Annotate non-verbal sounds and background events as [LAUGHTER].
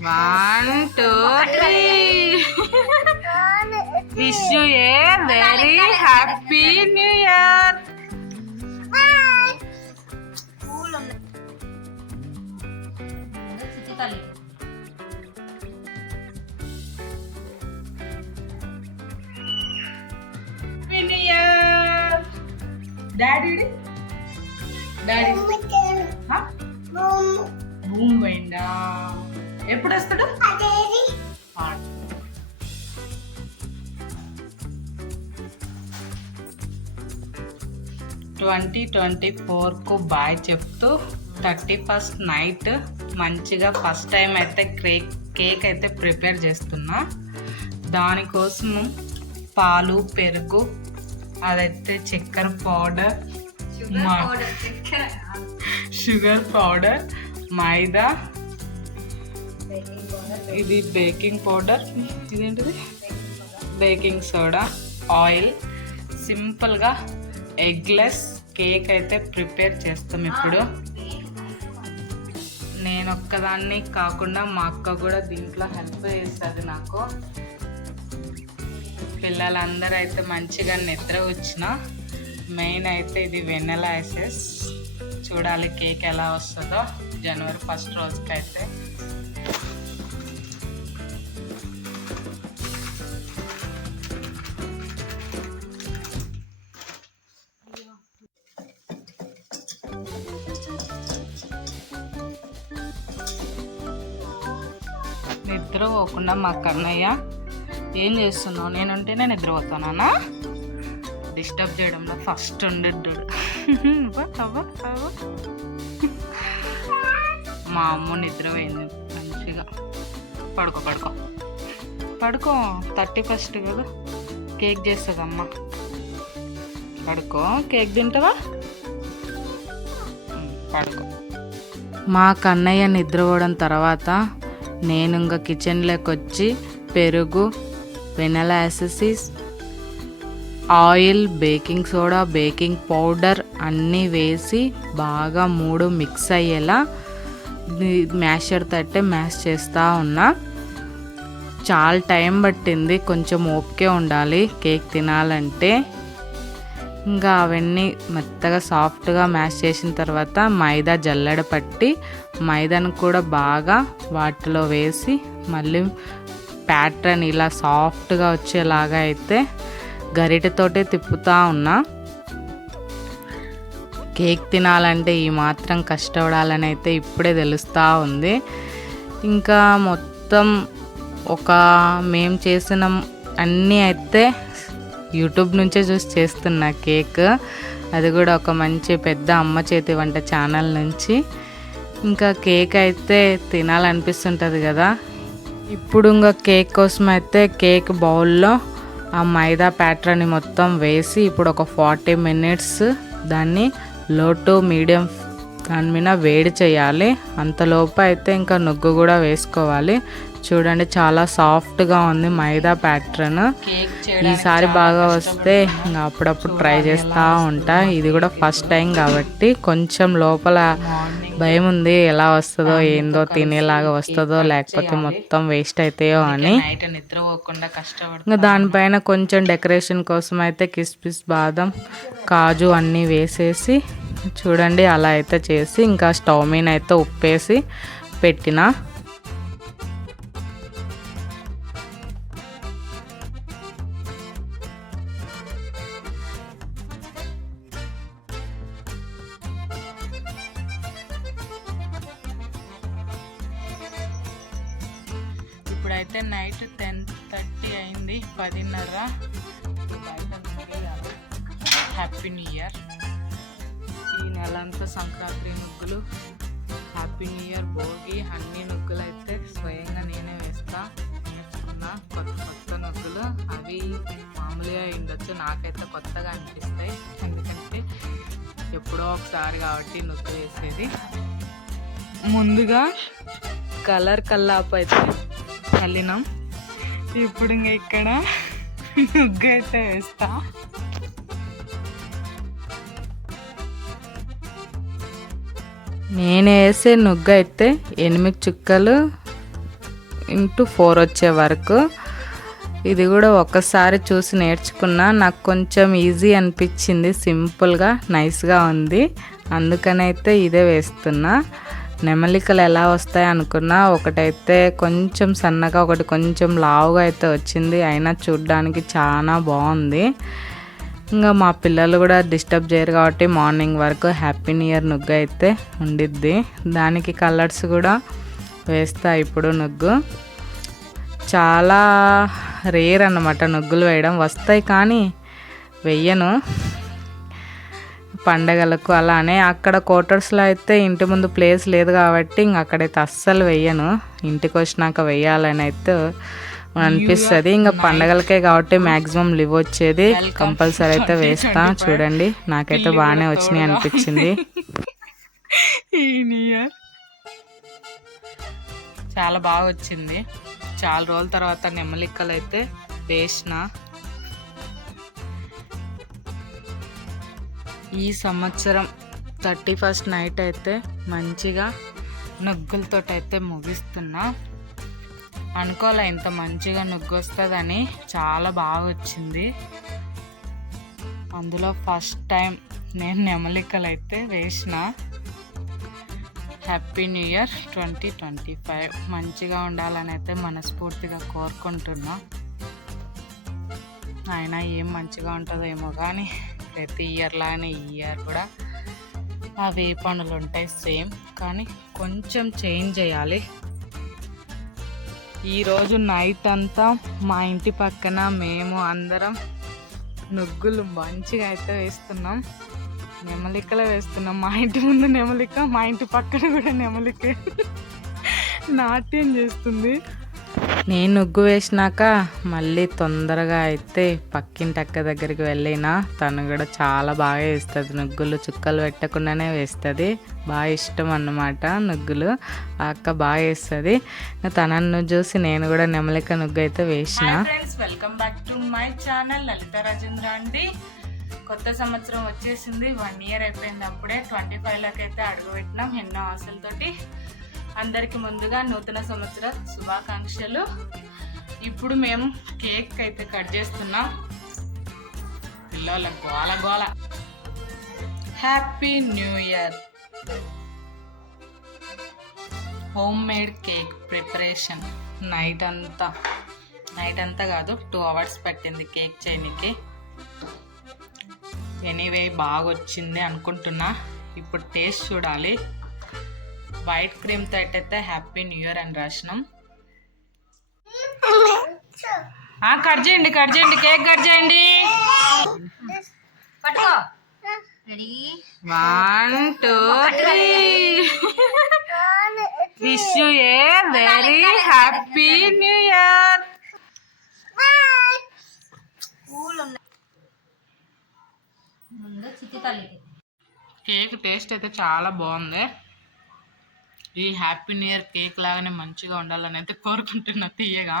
One two three wish you a very happy new year happy new year daddy daddy భూమి పోయిందా ఎప్పుడు వస్తాడు twenty twenty ఫోర్కు bye చెప్తూ థర్టీ ఫస్ట్ నైట్ మంచిగా ఫస్ట్ టైం అయితే కేక్ కేక్ అయితే ప్రిపేర్ చేస్తున్నా. దానికోసం పాలు పెరుగు అదైతే చక్కెర పౌడర్ షుగర్ [LAUGHS] పౌడర్ మైదా ఇది బేకింగ్ పౌడర్. ఇదేంటిది? Baking soda oil. సింపుల్గా ఎగ్లెస్ కేక్ అయితే ప్రిపేర్ చేస్తాం ఇప్పుడు. నేను ఒక్కదాన్ని కాకుండా మా అక్క కూడా దీంట్లో హెల్ప్ చేస్తుంది నాకు. పిల్లలందరూ అయితే మంచిగా నిద్ర వచ్చిన మెయిన్ అయితే ఇది వెన్నెల ఐసెస్ చూడాలి కేక్ ఎలా వస్తుందో జనవరి ఫస్ట్ రోజుకైతే. నిద్రపోకుండా నిద్ర పోకుండా మా కన్నయ్య ఏం చేస్తున్నావు? నేనుంటేనే నిద్రపోతానా? డిస్టర్బ్ చేయడంలో ఫస్ట్ ఉండేడు మా అమ్మ నిద్ర పోయింది మంచిగా. పడుకో పడుకో. పడుకో థర్టీ ఫస్ట్ కదా. కేక్ చేస్తుంది పడుకో కేక్ తింటావా? పడుకో. మా కన్నయ్య నిద్రపోవడం తర్వాత నేను ఇంకా కిచెన్లోకి వచ్చి పెరుగు vanilla oil baking soda baking powder అన్నీ వేసి బాగా మూడు మిక్స్ అయ్యేలా మ్యాషర్ తట్టే మ్యాష్ చేస్తూ ఉన్నా. చాలా టైం పట్టింది కొంచెం ఓపికే ఉండాలి కేక్ తినాలంటే. ఇంకా అవన్నీ మెత్తగా సాఫ్ట్గా మ్యాష్ చేసిన తర్వాత మైదా జల్లెడ పట్టి మైదాను కూడా బాగా వాటిలో వేసి మళ్ళీ ప్యాటర్న్ ఇలా సాఫ్ట్గా వచ్చేలాగా అయితే గరిటెతోటే తిప్పుతూ ఉన్నా. కేక్ తినాలంటే ఈ మాత్రం కష్టపడాలని అయితే ఇప్పుడే తెలుస్తూ ఉంది. ఇంకా మొత్తం ఒక మేము చేసిన అన్నీ అయితే యూట్యూబ్ నుంచే చూసి చేస్తున్నా కేక్. అది కూడా ఒక మంచి పెద్ద అమ్మ చేతి వంట ఛానల్ నుంచి. ఇంకా కేక్ అయితే తినాలనిపిస్తుంటుంది కదా. ఇప్పుడు ఇంకా కేక్ కోసం అయితే కేక్ బౌల్లో ఆ మైదా ప్యాటర్ని మొత్తం వేసి ఇప్పుడు ఒక ఫార్టీ మినిట్స్ దాన్ని లో టు మీడియం దాని మీద వేడి చేయాలి. అంతలోపు అయితే ఇంకా నుగ్గు కూడా వేసుకోవాలి. చూడండి చాలా సాఫ్ట్గా ఉంది మైదా ప్యాటర్న్. ఈసారి బాగా వస్తే ఇంకా అప్పుడప్పుడు ట్రై చేస్తూ ఉంటా. ఇది కూడా ఫస్ట్ టైం కాబట్టి కొంచెం లోపల భయం ఉంది ఎలా వస్తుందో ఏందో తినేలాగా వస్తుందో లేకపోతే మొత్తం వేస్ట్ అవుతాయో అని. ఇంకా దానిపైన కొంచెం డెకరేషన్ కోసం అయితే కిస్మిస్ బాదం కాజు అన్నీ వేసేసి చూడండి అలా అయితే చేసి ఇంకా స్టవ్ మీద అయితే ఉప్పేసి పెట్టిన. ఇప్పుడైతే నైట్ టెన్ థర్టీ అయింది పదిన్నర. హ్యాపీ న్యూ ఇయర్ ఈ నెల అంతా సంక్రాంతి నుగ్గులు హ్యాపీ న్యూ ఇయర్ భోగి అన్ని నుగ్గులు అయితే స్వయంగా నేనే వేస్తా. నేర్చుకున్నా కొత్త కొత్త నుగ్గులు అవి మామూలుగా ఉండొచ్చు నాకైతే కొత్తగా అనిపిస్తాయి. ఎందుకంటే ఎప్పుడో ఒకసారి కాబట్టి నుగ్గు వేసేది. ముందుగా కలర్ కల్లాపు అయితే చల్లినాం. ఇప్పుడు ఇంకా ఇక్కడ నుగ్గు అయితే వేస్తా. నేను వేసే నుగ్గు అయితే ఎనిమిది చుక్కలు ఇంటూ ఫోర్ వచ్చే వరకు. ఇది కూడా ఒక్కసారి చూసి నేర్చుకున్నా. నాకు కొంచెం ఈజీ అనిపించింది. సింపుల్గా నైస్గా ఉంది. అందుకనైతే ఇదే వేస్తున్నా. నెమలికలు ఎలా వస్తాయి అనుకున్నా ఒకటైతే కొంచెం సన్నగా ఒకటి కొంచెం లావుగా అయితే వచ్చింది. అయినా చూడ్డానికి చాలా బాగుంది. ఇంకా మా పిల్లలు కూడా డిస్టర్బ్ చేయరు కాబట్టి మార్నింగ్ వరకు హ్యాపీ న్యూ ఇయర్ నుగ్గు అయితే ఉండిద్ది. దానికి కలర్స్ కూడా వేస్తా ఇప్పుడు నుగ్గు. చాలా రేర్ అన్నమాట నుగ్గులు వేయడం. వస్తాయి కానీ వెయ్యను పండగలకు అలానే అక్కడ క్వార్టర్స్లో అయితే ఇంటి ముందు ప్లేస్ లేదు కాబట్టి ఇంక అక్కడైతే అస్సలు వెయ్యను. ఇంటికి వచ్చినాక వెయ్యాలని అయితే అనిపిస్తుంది. ఇంకా పండగలకే కాబట్టి మ్యాక్సిమం లివ్ వచ్చేది కంపల్సరీ అయితే వేస్తా. చూడండి నాకైతే బాగానే వచ్చినాయి అనిపించింది. చాలా బాగా వచ్చింది. చాలా రోజుల తర్వాత నెమ్మలిక్కలు అయితే వేసిన. ఈ సంవత్సరం థర్టీ ఫస్ట్ నైట్ అయితే మంచిగా నుగ్గులతో అయితే ముగిస్తున్నా. అనుకోలే ఇంత మంచిగా నుగ్గు వస్తుందని చాలా బాగా వచ్చింది అందులో ఫస్ట్ టైం నేను నెమలికలు అయితే వేసిన. Happy new year twenty twenty five. మంచిగా ఉండాలని అయితే మనస్ఫూర్తిగా కోరుకుంటున్నా. అయినా ఏం మంచిగా ఉంటుందో ఏమో కానీ ప్రతి ఇయర్ లాగానే ఈ ఇయర్ కూడా అవే పనులు ఉంటాయి సేమ్ కానీ కొంచెం చేంజ్ చేయాలి. ఈరోజు నైట్ అంతా మా ఇంటి పక్కన మేము అందరం నుగ్గులు మంచిగా అయితే వేస్తున్నాం. నెమలికలే వేస్తున్నాం. మా ఇంటి ముందు నెమలిక మా ఇంటి పక్కన కూడా నెమలికే. [LAUGHS] నాట్యం చేస్తుంది. నేను నుగ్గు వేసినాక మళ్ళీ తొందరగా అయితే పక్కింటి అక్క దగ్గరికి వెళ్ళినా. తను కూడా చాలా బాగా వేస్తుంది. నుగ్గులు చుక్కలు పెట్టకుండానే వేస్తుంది. బాగా ఇష్టం అన్నమాట నుగ్గులు. ఆ అక్క బాగా వేస్తుంది. తనను చూసి నేను కూడా నెమలిక నుగ్గు అయితే వేసిన. Welcome back to my channel Lalitha Rajendra అండి. కొత్త సంవత్సరం వచ్చేసింది. వన్ ఇయర్ అయిపోయింది అప్పుడే. ట్వంటీ ఫైవ్లోకి అయితే అడుగు పెట్టినాం ఎన్నో ఆశలతోటి. అందరికి ముందుగా నూతన సంవత్సర శుభాకాంక్షలు. ఇప్పుడు మేము కేక్ అయితే కట్ చేస్తున్నాం. పిల్లల గోల గోల. Happy new year home made cake preparation night అంతా. నైట్ అంతా కాదు టూ అవర్స్ పట్టింది కేక్ చేయనికి. ఎనీవే బాగా వచ్చింది అనుకుంటున్నా. ఇప్పుడు టేస్ట్ చూడాలి. వైట్ క్రీమ్తో అయితే హ్యాపీ న్యూ ఇయర్ అని రాసినాం. ఆ, కట్ చేయండి కట్ చేయండి కేక్ కట్ చేయండి. One two three. Wish you a very happy new year cake taste అయితే చాలా బాగుంది. ఈ హ్యాపీ న్యూ ఇయర్ కేక్ లాగానే మంచిగా ఉండాలని అయితే కోరుకుంటున్నా తీయగా.